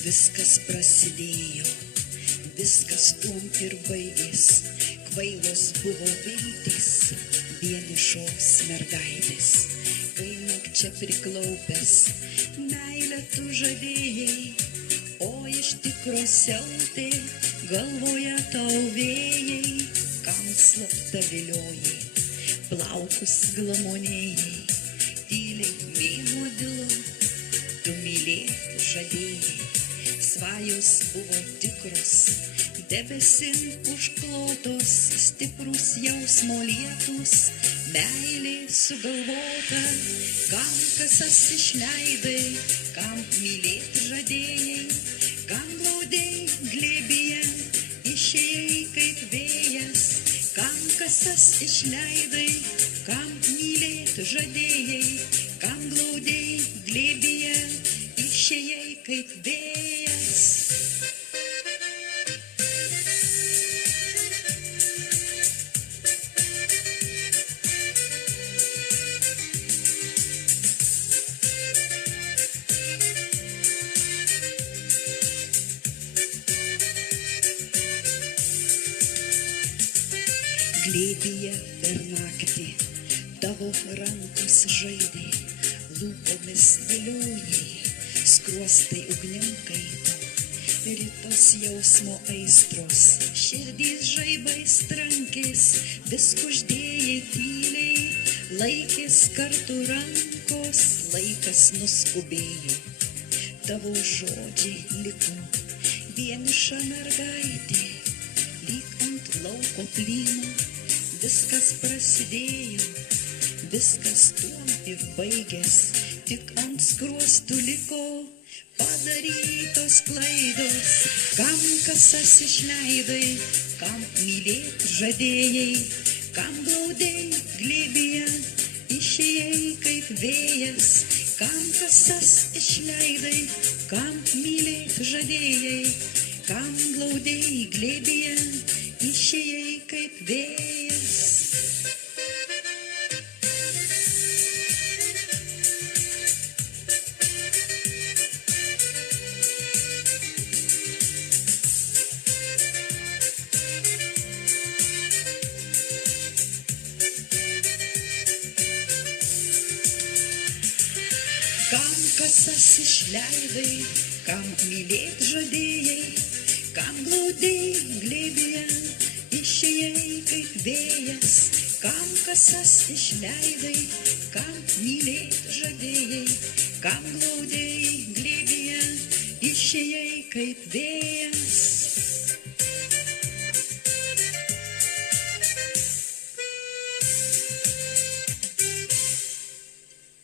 Viskas prasidėjo, viskas tuom ir baigės, kvailos buvo viltys, vienišos mergaitės. Kai nakčia priklaupęs, meilę tu žadėjai, o iš tikro siautė, galvoje tau vėjai, kam slapta viliojai, plaukus glamonėjai, tyliai mėnuo dilo, tu mylėt žadėjai. Svajos buvo tikros, debesin užklotos, stiprus jausmo lietus, meilė sugalvota, kam kasas išleidai, kam mylėt žadėjai, kam glaudei glėbyje, išėjai kaip vėjas, kam kasas išleidai, kam mylėt žadėjai, kam glaudei glėbyje, išėjai kaip vėjas. Glėbyje per naktį tavo rankos žaidė, lūpomis viliojai, skruostai ugnim kaito, rytos jausmo aistros, širdys žaibais trankės, vis kuždėjai tyliai, laikės kartu rankos, laikas nuskubėjo, tavo žodžiai liko, vieniša mergaitė, lyg ant lauko plyno. Viskas prasidėjo, viskas tuom ir baigės, tik ant skruostų liko padarytos klaidos. Kam kasas išleidai, kam mylėt žadėjai, kam glaudei glėbyje, išėjai kaip vėjas, kam kasas išleidai, kam mylėt žadėjai, kam glaudei glėbyje, išėjai kaip vėjas. Kam kasas išleidai, kam mylėt žadėjai, kam glaudei glėbyje, išėjai kaip vėjas, kam kasas išleidai, kam mylėt žadėjai, kam glaudei glėbyje, išėjai kaip vėjas.